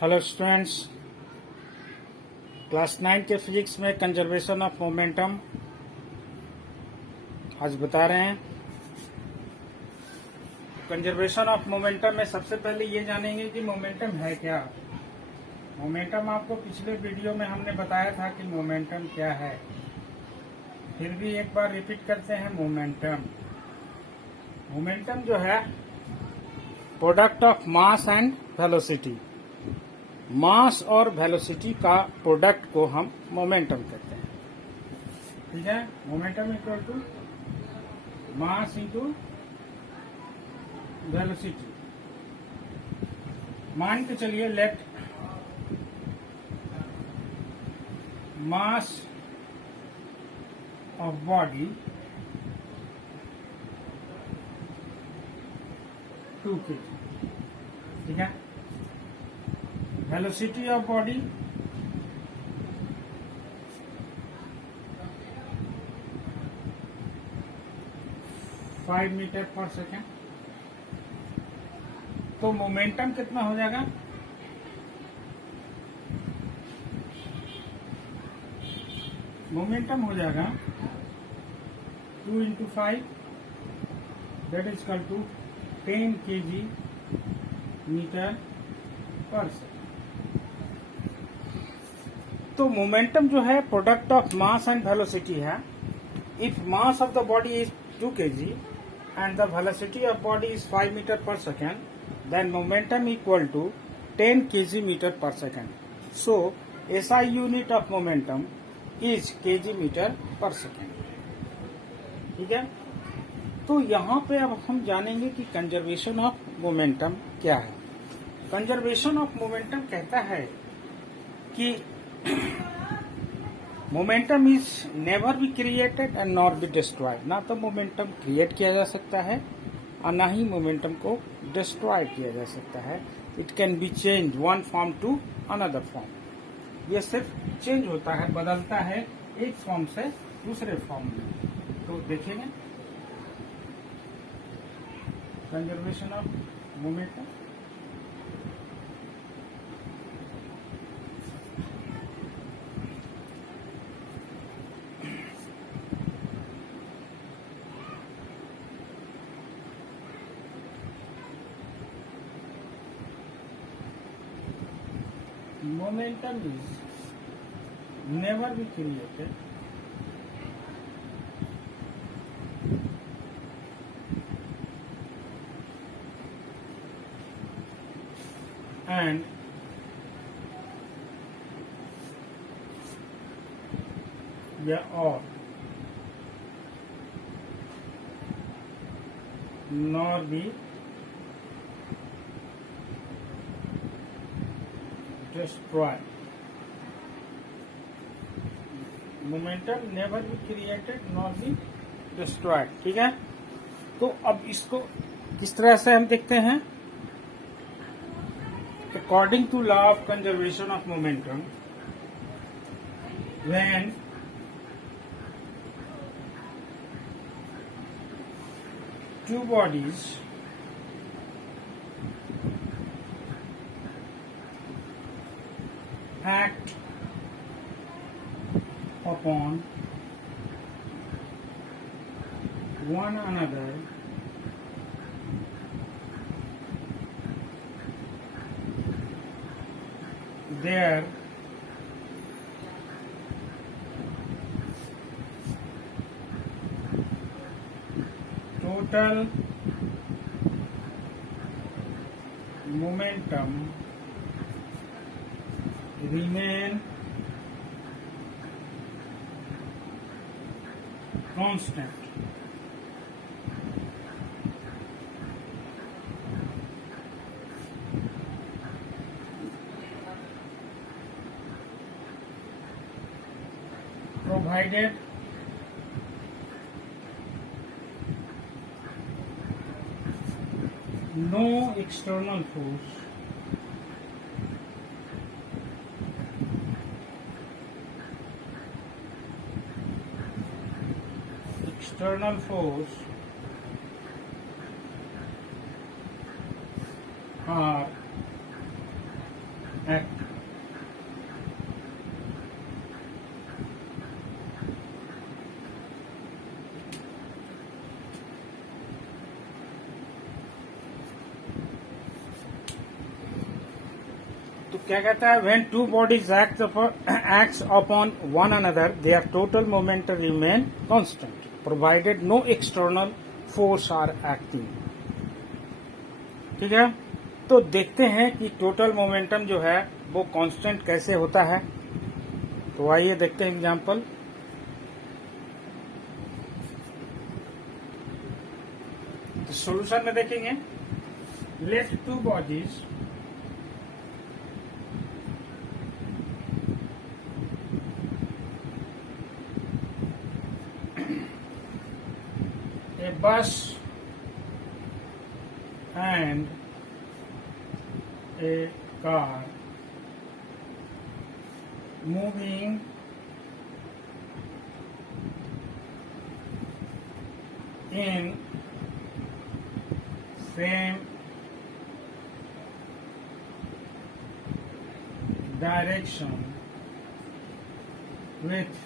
Hello students, class 9 के physics में conservation of momentum आज बता रहे हैं। कंजर्वेशन ऑफ मोमेंटम में सबसे पहले ये जानेंगे कि मोमेंटम है क्या। मोमेंटम आपको पिछले वीडियो में हमने बताया था कि मोमेंटम क्या है, फिर भी एक बार रिपीट करते हैं। मोमेंटम जो है product of mass and velocity, mass और वेलोसिटी का प्रोडक्ट को हम मोमेंटम कहते हैं। ठीक है, momentum equal to mass into velocity. मान के चलिए let mass of body 2 kg, ठीक है। वेलोसिटी ऑफ बॉडी 5 मीटर पर सेकेंड। तो मोमेंटम कितना हो जाएगा? मोमेंटम हो जाएगा 2 into 5 that is equal to 10 kg metre पर सेकेंड। तो मोमेंटम जो है product of mass and velocity है। If mass of the body is 2 kg and the velocity of body is 5 meter per second, then momentum equal to 10 kg meter per second. So SI unit of momentum is kg meter per second. ठीक है, तो यहाँ पे अब हम जानेंगे कि conservation of momentum क्या है। कंजर्वेशन ऑफ मोमेंटम कहता है कि momentum is never be created and not be destroyed. ना तो मोमेंटम क्रिएट किया जा सकता है और ना ही मोमेंटम को डिस्ट्रॉय किया जा सकता है। It can be change one form to another form. ये सिर्फ चेंज होता है, बदलता है एक फॉर्म से दूसरे फॉर्म में। तो देखेंगे conservation of momentum. Momentum is never be created and or nor be destroyed. Momentum never be created nor be destroyed. ठीक है, तो अब इसको किस तरह से हम देखते हैं। According to law of conservation of momentum, when two bodies act upon one another, their total momentum remain constant. Provided no external force are क्या कहता है, when two bodies acts upon one another their total moment remain constant provided no external force are acting। ठीक है, तो देखते हैं कि total momentum जो है वो कांस्टेंट कैसे होता है। तो आइए देखते हैं एग्जांपल। तो सॉल्यूशन में देखेंगे, let two bodies a bus and a car moving in same direction with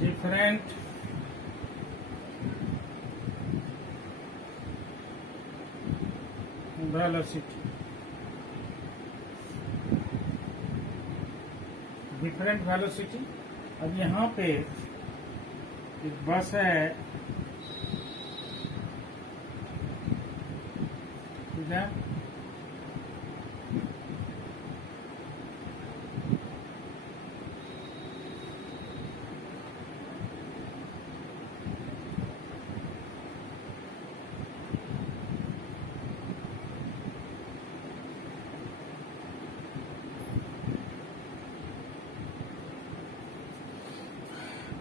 different velocity, different velocity. अब यहाँ पे एक बस है, ठीक है,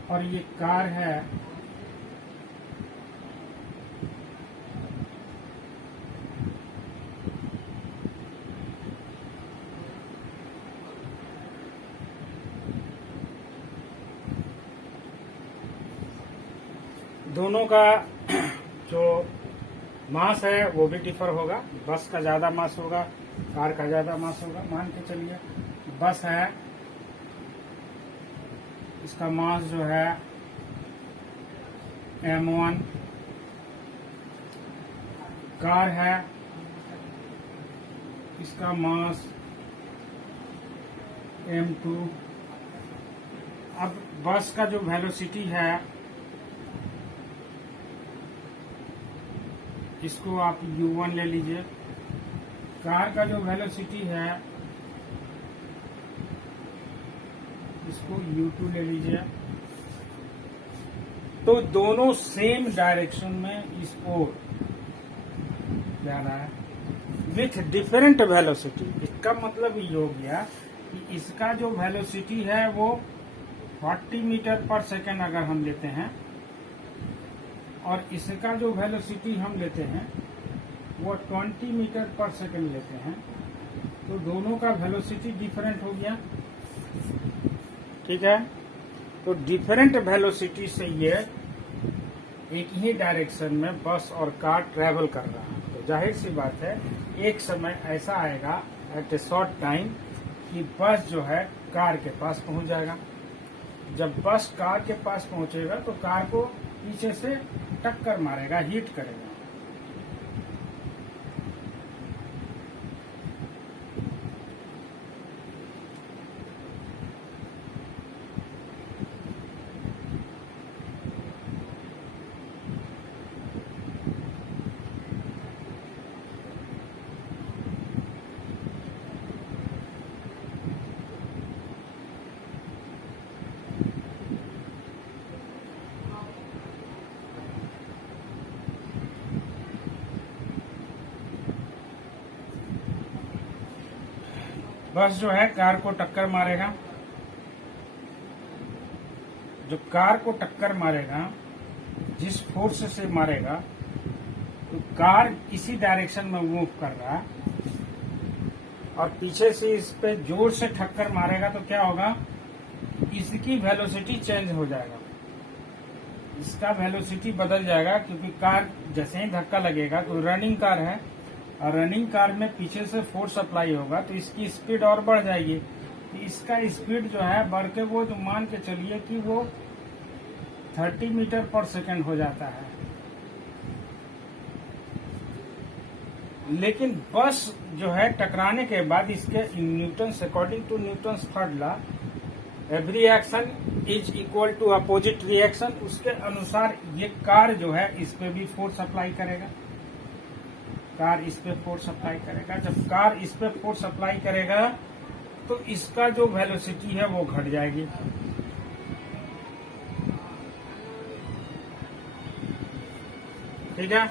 और ये कार है, दोनों का जो मास है वो भी डिफर होगा। बस का ज्यादा मास होगा, कार का ज्यादा मास होगा। मान के चलिए बस है, इसका मास जो है m1, कार है, इसका मास m2। अब बस का जो वेलोसिटी है इसको आप u1 ले लीजिए, कार का जो वेलोसिटी है इसको u2 ले लीजिए। तो दोनों सेम डायरेक्शन में इस ओर जा रहा है विथ डिफरेंट वेलोसिटी। इसका मतलब ये हो गया कि इसका जो वेलोसिटी है वो 40 मीटर पर सेकेंड अगर हम लेते हैं और इसका जो वेलोसिटी हम लेते हैं वो 20 मीटर पर सेकेंड लेते हैं, तो दोनों का वेलोसिटी डिफरेंट हो गया। ठीक है, तो डिफरेंट वेलोसिटी से ये एक ही डायरेक्शन में बस और कार ट्रेवल कर रहा है। तो जाहिर सी बात है एक समय ऐसा आएगा एट ए शॉर्ट टाइम कि बस जो है कार के पास पहुंच जाएगा। जब बस कार के पास पहुंचेगा तो कार को पीछे से टक्कर मारेगा, हिट करेगा। बस जो है कार को टक्कर मारेगा। जो कार को टक्कर मारेगा, जिस फोर्स से मारेगा, तो कार इसी डायरेक्शन में मूव कर रहा है और पीछे से इस पे जोर से टक्कर मारेगा तो क्या होगा, इसकी वेलोसिटी चेंज हो जाएगा, इसका वेलोसिटी बदल जाएगा। क्योंकि कार जैसे ही धक्का लगेगा, तो रनिंग कार है और रनिंग कार में पीछे से फोर्स अप्लाई होगा तो इसकी स्पीड और बढ़ जाएगी। तो इसका स्पीड जो है बढ़ के वो जो मान के चलिए कि वो 30 मीटर पर सेकेंड हो जाता है। लेकिन बस जो है टकराने के बाद इसके Newton's according to Newton's third law every action is equal to opposite reaction, उसके अनुसार ये कार जो है इस पे भी फोर्स अप्लाई करेगा। कार इस पे फोर्स अप्लाई करेगा। जब कार इस पे फोर्स अप्लाई करेगा तो इसका जो वेलोसिटी है वो घट जाएगी। ठीक है।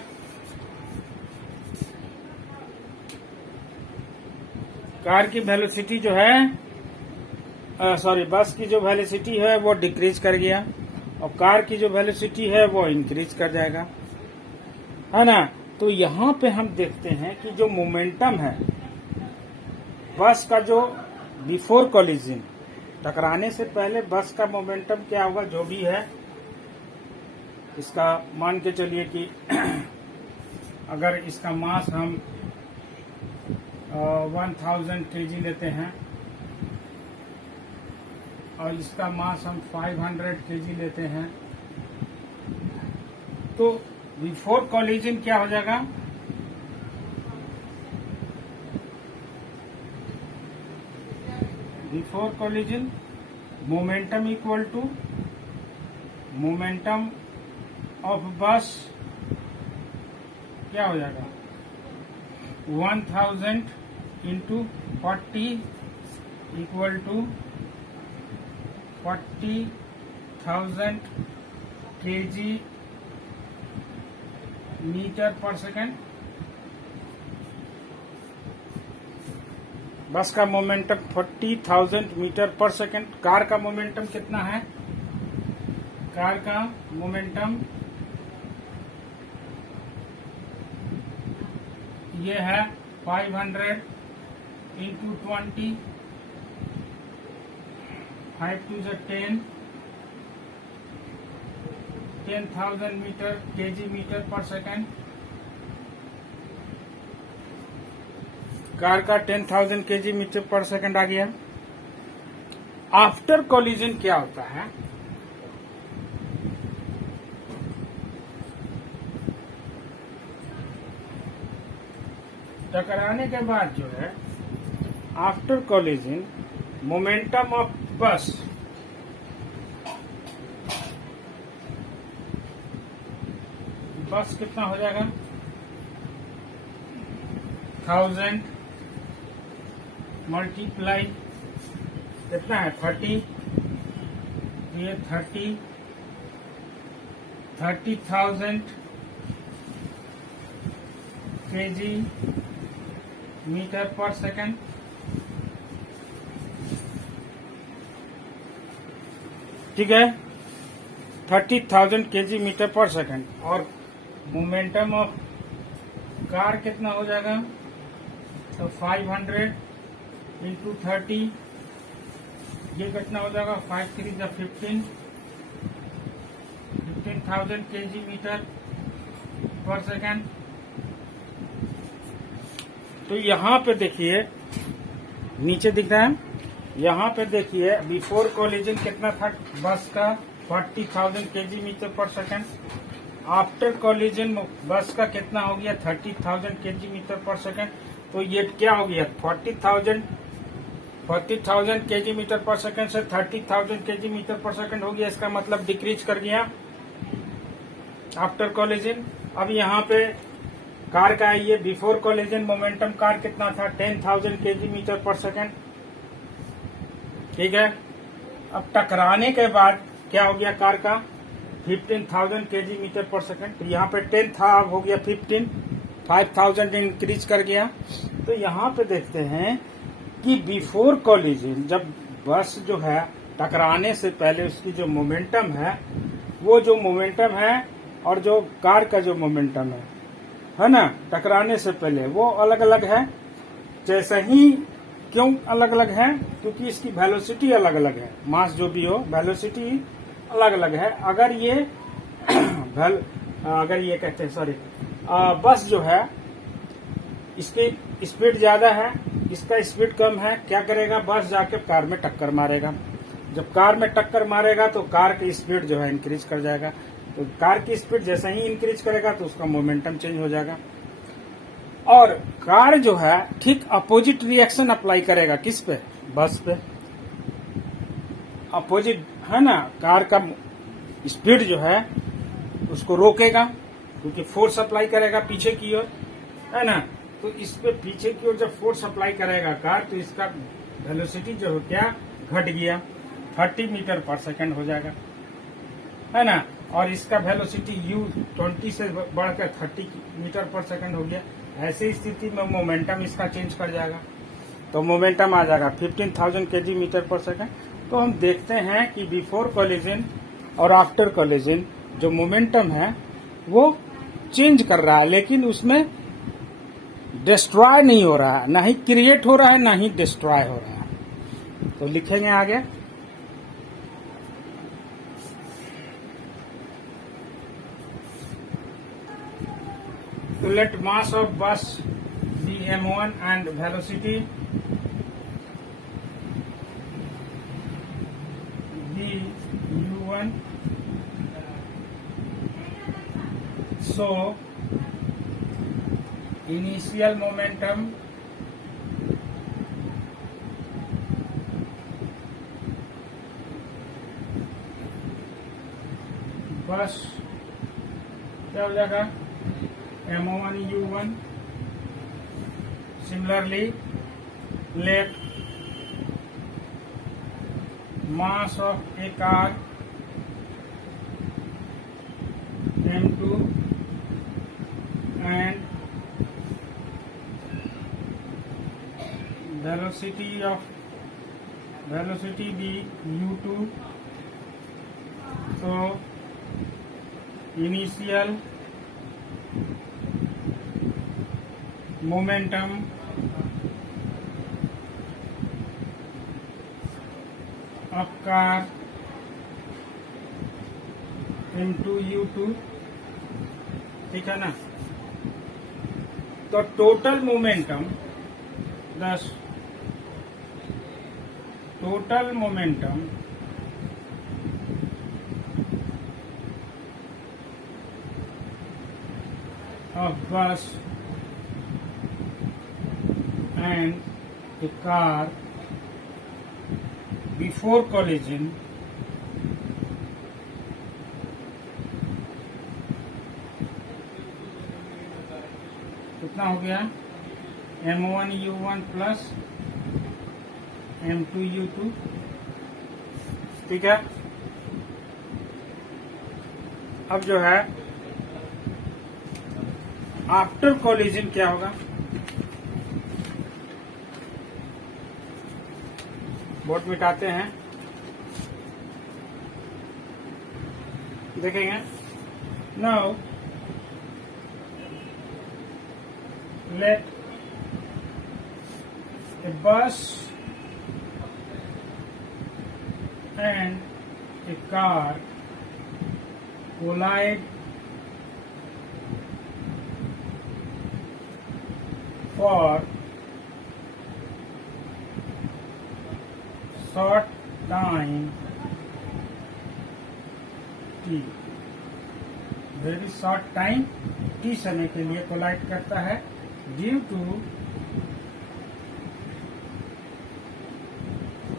कार की वेलोसिटी जो है बस की जो वेलोसिटी है वो डिक्रीज कर गया और कार की जो वेलोसिटी है वो इंक्रीज कर जाएगा, है ना। तो यहाँ पे हम देखते हैं कि जो मोमेंटम है बस का, जो बिफोर कोलिजन टकराने से पहले बस का मोमेंटम क्या होगा, जो भी है इसका मान के चलिए कि अगर इसका मास हम 1000 kg लेते हैं और इसका मास हम 500 kg लेते हैं, तो बिफोर कोलिजन क्या हो जाएगा, before collision momentum equal to momentum of bus क्या हो जाएगा 1000 into 40 equal to 40,000 kg metre पर सेकेंड। बस का मोमेंटम 40,000 मीटर पर सेकेंड। कार का मोमेंटम कितना है, कार का मोमेंटम ये है 500 into 20, 5 to the 10,000 metre kg metre पर सेकेंड। कार का 10,000 kg मीटर पर सेकेंड आ गया। आफ्टर कोलिजन क्या होता है, टकराने के बाद जो है आफ्टर कोलिजन मोमेंटम ऑफ बस कितना हो जाएगा 1000 मल्टीप्लाई कितना है 30, ये 30,000 kg मीटर पर सेकेंड। ठीक है, 30,000 kg मीटर पर सेकेंड। और मोमेंटम ऑफ कार कितना हो जाएगा, तो 500 इंटू 30, ये कितना हो जाएगा 5 3 जा 15,000 kg मीटर पर सेकेंड। तो यहाँ पे देखिए नीचे दिख रहा है, यहाँ पे देखिए बिफोर कोलिजन कितना था बस का 40,000 kg मीटर पर सेकेंड। आफ्टर कोलिजन बस का कितना हो गया 30,000 kg मीटर पर सेकेंड। तो ये क्या हो गया 40,000 kg मीटर पर सेकेंड से 30,000 kg मीटर पर सेकेंड हो गया। इसका मतलब डिक्रीज कर गया आफ्टर कोलिजन। अब यहाँ पे कार का ये बिफोर कोलिजन मोमेंटम कार कितना था 10,000 kg मीटर पर सेकेंड। ठीक है, अब टकराने के बाद क्या हो गया कार का 15,000 kg मीटर पर सेकेंड। तो यहाँ पे 10 था, अब हो गया 15, 5,000 इंक्रीज कर गया। तो यहाँ पे देखते हैं कि बिफोर कोलिजन जब बस जो है टकराने से पहले उसकी जो मोमेंटम है, वो जो मोमेंटम है और जो कार का जो मोमेंटम है ना, टकराने से पहले वो अलग अलग है। जैसे ही क्यों अलग अलग है, क्योंकि इसकी वेलोसिटी अलग अलग है, मास जो भी हो वेलोसिटी अलग अलग है। अगर ये कहते हैं बस जो है इसकी स्पीड ज्यादा है, इसका स्पीड कम है, क्या करेगा बस जाके कार में टक्कर मारेगा। जब कार में टक्कर मारेगा तो कार की स्पीड जो है इंक्रीज कर जाएगा। तो कार की स्पीड जैसे ही इंक्रीज करेगा तो उसका मोमेंटम चेंज हो जाएगा। और कार जो है ठीक अपोजिट रिएक्शन अप्लाई करेगा, किस पे? बस पे। अपोजिट है ना, कार का स्पीड जो है उसको रोकेगा, क्योंकि फोर्स अप्लाई करेगा पीछे की ओर, है ना। तो इस पे पीछे की ओर जब फोर्स अप्लाई करेगा कार, तो इसका वेलोसिटी जो है क्या घट गया, 30 मीटर पर सेकंड हो जाएगा, है ना। और इसका वेलोसिटी u20 से बढ़कर 30 मीटर पर सेकंड हो गया। ऐसी स्थिति में मोमेंटम इसका चेंज कर जाएगा, तो मोमेंटम आ जाएगा 15,000 kg मीटर पर सेकंड। तो हम देखते हैं कि बिफोर कोलिजन और आफ्टर कोलिजन जो मोमेंटम है वो चेंज कर रहा है, लेकिन उसमें डिस्ट्रॉय नहीं हो रहा है, ना ही क्रिएट हो रहा है, ना ही डिस्ट्रॉय हो रहा है। तो लिखेंगे आगे, तो let mass of bus be m1 and velocity be u1. So initial momentum bus क्या हो जाएगा, m1 u1. Similarly, let mass of a car m2 and velocity be u2. So initial momentum of car into u2, ठीक है ना। तो total momentum, दस total momentum of bus and the car before collision कितना हो गया, m1 u1 plus m2 u2, ठीक है। अब जो है आफ्टर कोलिजन क्या होगा, बोर्ड मिटाते हैं, देखेंगे। Now let a bus and a car collide for short time t, very short time t समय के लिए कोलाइड करता है, due to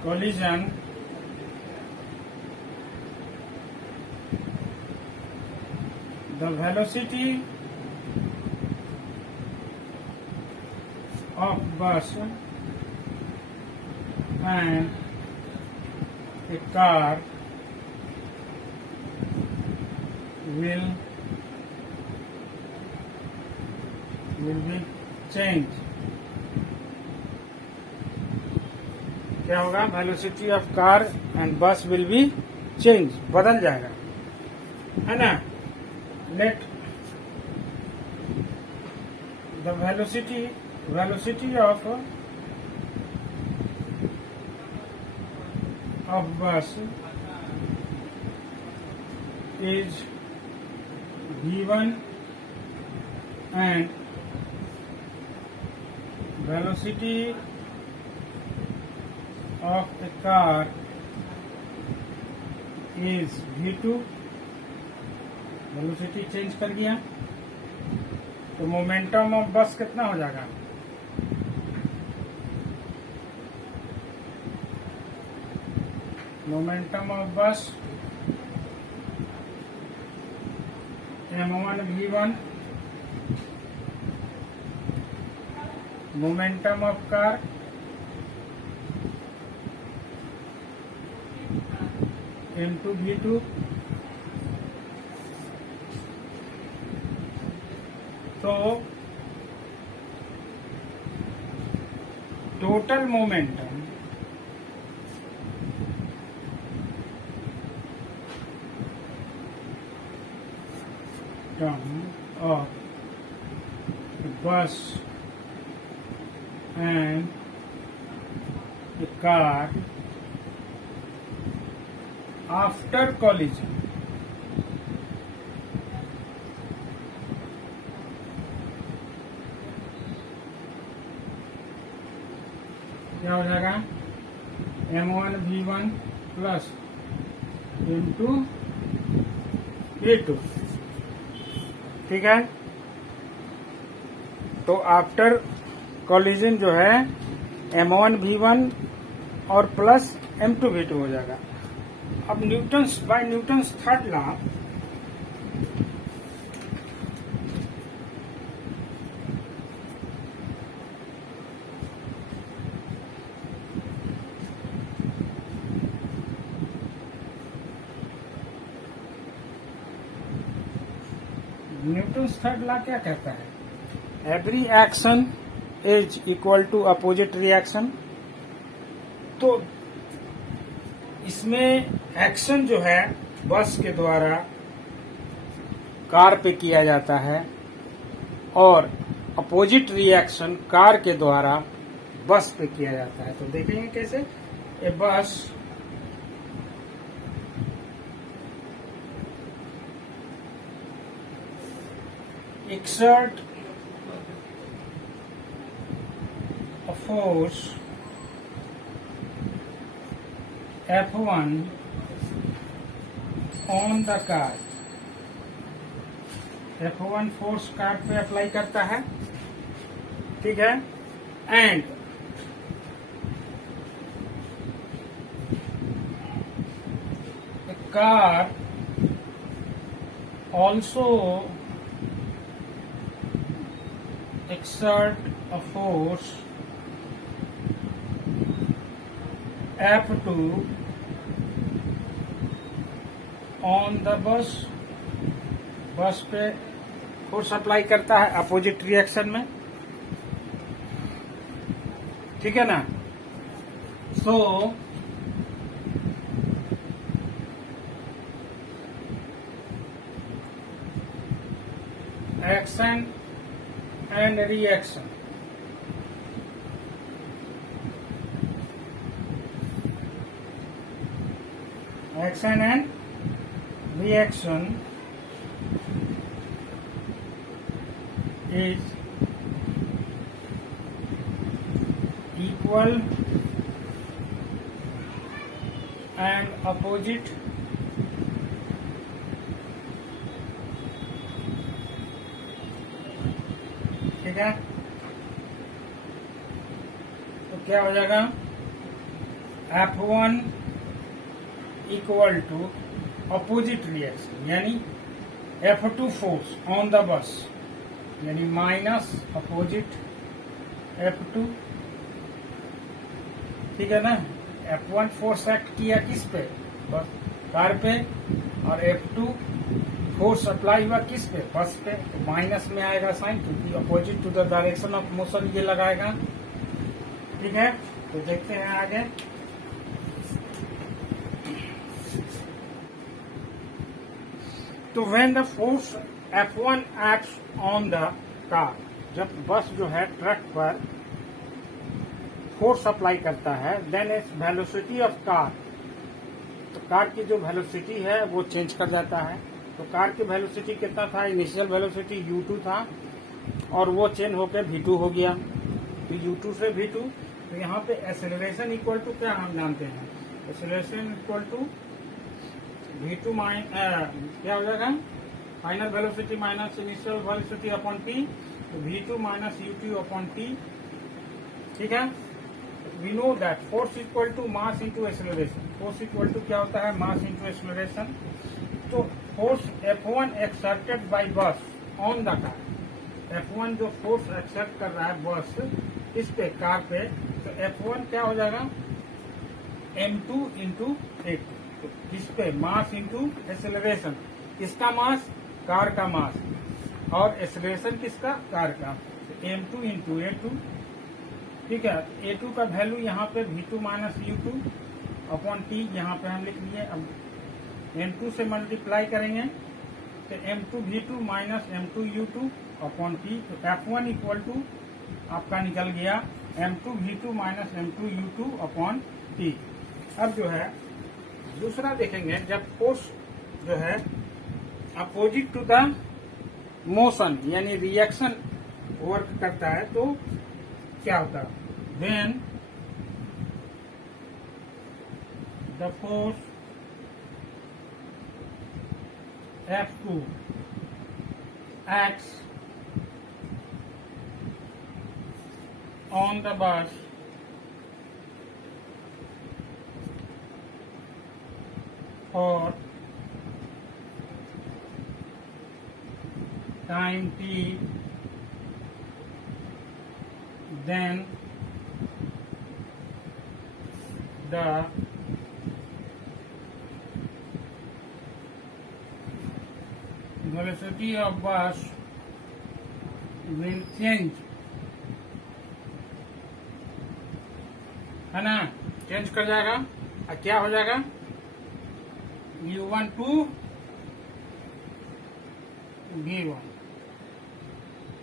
collision the velocity of bus and a car will be changed. क्या होगा, velocity of car and बस will be change, बदल जाएगा, है ना। लेट द वेलोसिटी ऑफ बस is v1 and velocity of a car is v2, velocity change कर दिया, तो मोमेंटम ऑफ बस कितना हो जाएगा? मोमेंटम ऑफ बस m1v1, momentum of car m2v2, तो total momentum of the bus and the car after collision क्या हो जाएगा? m1v1 plus m2v2। ठीक है, तो आफ्टर कॉलिजन जो है m1v1 और प्लस m2v2 हो जाएगा। अब Newton's third law, Newton's third law क्या कहता है? Every action is equal to opposite reaction. तो इसमें एक्शन जो है बस के द्वारा कार पे किया जाता है और अपोजिट रिएक्शन कार के द्वारा बस पे किया जाता है। तो देखेंगे कैसे। ए बस exert a force F1 on the car। F1 force car पे अप्लाई करता है, ठीक है, and car also exert a force F2 on the bus। बस पे फोर्स अप्लाई करता है अपोजिट रिएक्शन में, ठीक है ना। So action and reaction, action and reaction is equal and opposite ठीक है। तो क्या हो जाएगा? F1 equal to opposite reaction यानी F2 force on the bus यानी माइनस अपोजिट F2, ठीक है ना। F1 फोर्स एक्ट किया किस पे? बस कार पे, और F2 फोर्स अप्लाई हुआ किस पे? बस पे। तो माइनस में आएगा साइन क्योंकि opposite to the direction of motion ये लगाएगा, ठीक है। तो देखते हैं आगे। तो when the force F1 acts on the car, जब बस जो है ट्रक पर फोर्स अप्लाई करता है, then its velocity of car, तो कार की जो वेलोसिटी है वो चेंज कर जाता है। तो कार की वेलोसिटी कितना था? इनिशियल वेलोसिटी u2 था और वो चेंज होकर v2 हो गया। तो u2 से v2, तो यहाँ पे एक्सेलरेशन इक्वल टू क्या हम जानते हैं? एक्सेलरेशन इक्वल टू v2 क्या हो जाएगा? Final velocity minus initial velocity upon p तो V2 minus U2 upon T, ठीक है। We know that force equal to mass into acceleration, force equal to क्या होता है, मास इंटू एक्सेलरेशन। तो force F1 exerted by bus on the car, F1 जो force exert कर रहा है बस इस पे, कार पे, तो F1 क्या हो जाएगा, M2 इंटू A2। तो इस पे मास इंटू एक्सेलरेशन, किसका मास, कार का मास, और एक्सेलरेशन किसका, कार का, तो M2 इंटू A2, ठीक है। A2 का वैल्यू यहाँ पे V2 minus U2 upon T यहाँ पे हम लिख लिए। अब M2 से मल्टीप्लाई करेंगे तो M2 V2 minus M2 U2 upon T, तो F1 इक्वल टू आपका निकल गया M2 V2 minus M2 U2 upon T। अब जो है दूसरा देखेंगे, जब फोर्स जो है अपोजिट टू द मोशन यानी रिएक्शन वर्क करता है तो क्या होता है, then the force F2 acts on the bus for time t, then the velocity of bus will change, है ना, चेंज कर जाएगा। और क्या हो जाएगा, U1 टू V1,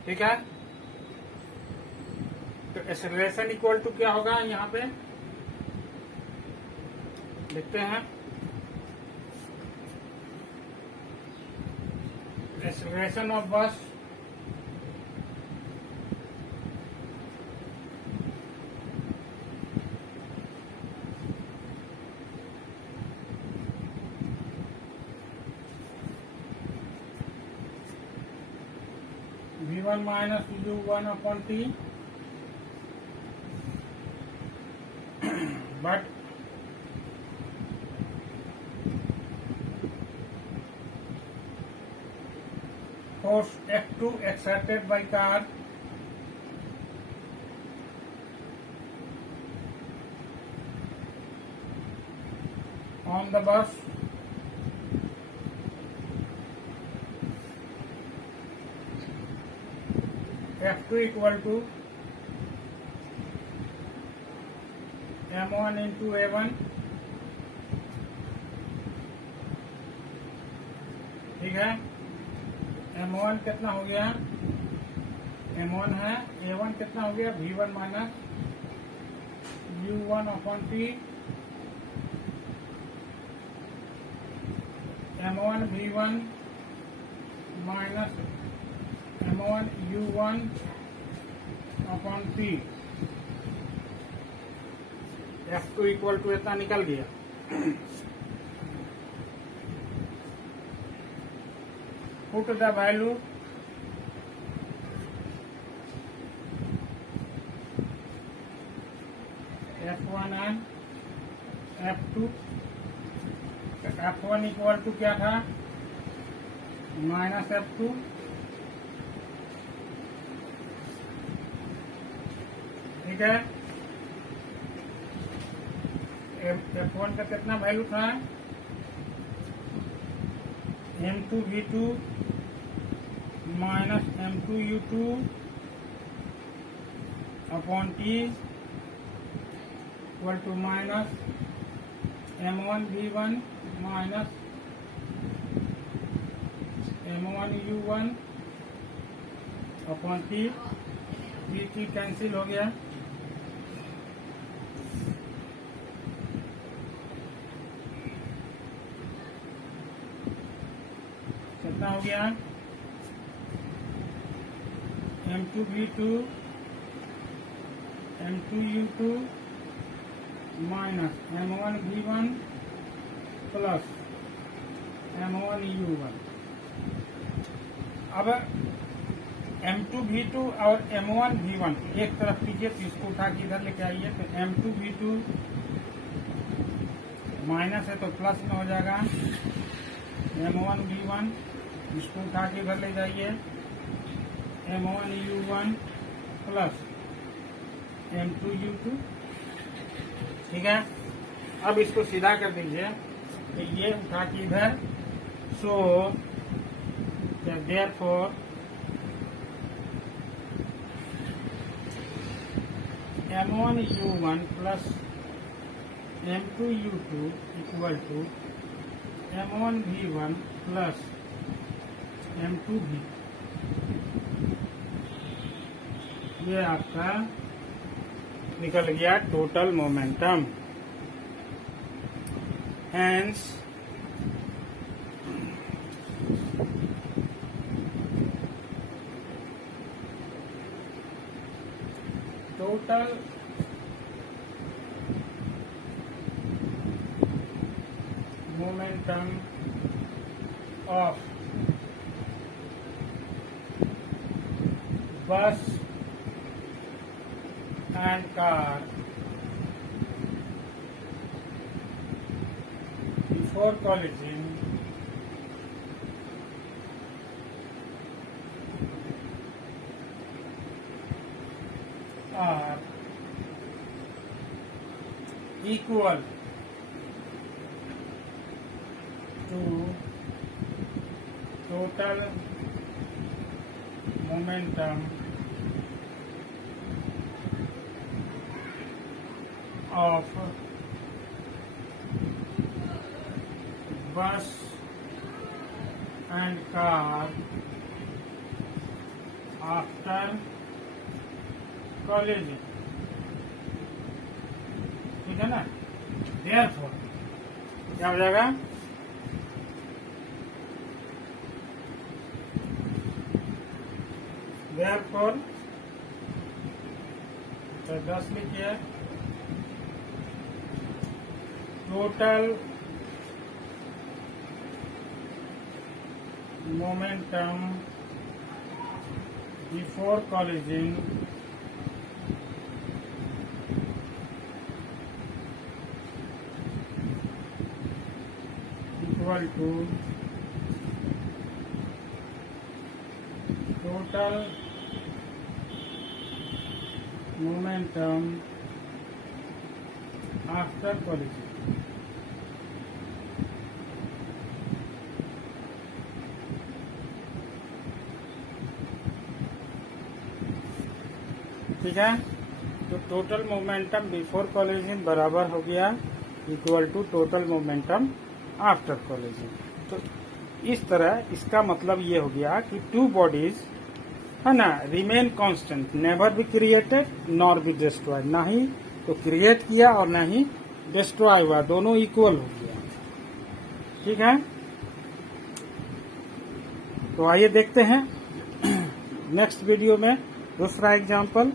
ठीक है। तो एक्सेलरेशन इक्वल टू क्या होगा, यहाँ पे देखते हैं, एक्सेलरेशन ऑफ बस V1 minus U1 upon T, but force F2 exerted by car on the bus F2 equal to M1 into A1, ठीक है। M1 कितना हो गया, M1 है, A1 कितना हो गया, V1 minus U1 upon T, M1 V1 minus M1 U1 upon T, F2 equal to इतना निकल गया। Put the value F1 and F2, F1 equal to क्या था, माइनस F2, ठीक है। F1 का कितना वैल्यू था, M2 V2 minus M2 U2 upon T equal to minus M1 V1 minus M1 U1 upon T, T cancel हो गया, कितना हो गया, M2 V2 M2 U2 minus M1 V1 plus M1 U1। अब M2V2 और M1V1 एक तरफ कीजिए, तो इसको उठा के इधर लेके आइए, तो M2V2 माइनस है तो प्लस में हो जाएगा, M1V1 इसको उठा के इधर ले जाइए, M1U1 प्लस M2U2, ठीक है। अब इसको सीधा कर दीजिए, तो ये उठा के इधर, so therefore M1U1 plus M2U2 equal to M1V1 plus M2V, ये आपका निकल गया total momentum. Hence total momentum of bus and car before colliding are equal to total momentum of bus and car after collision, ठीक है ना। Therefore क्या हो जाएगा, therefore 10 लिखिए, total momentum before collision equal to total momentum after collision, ठीक है। तो टोटल मोमेंटम बिफोर कॉलिजन बराबर हो गया equal to total momentum after collision. तो इस तरह इसका मतलब ये हो गया कि टू बॉडीज है ना remain constant, never be created nor be destroyed, ना ही तो क्रिएट किया और ना ही डिस्ट्रॉय हुआ, दोनों इक्वल हो गया, ठीक है। तो आइए देखते हैं नेक्स्ट वीडियो में दूसरा एग्जाम्पल।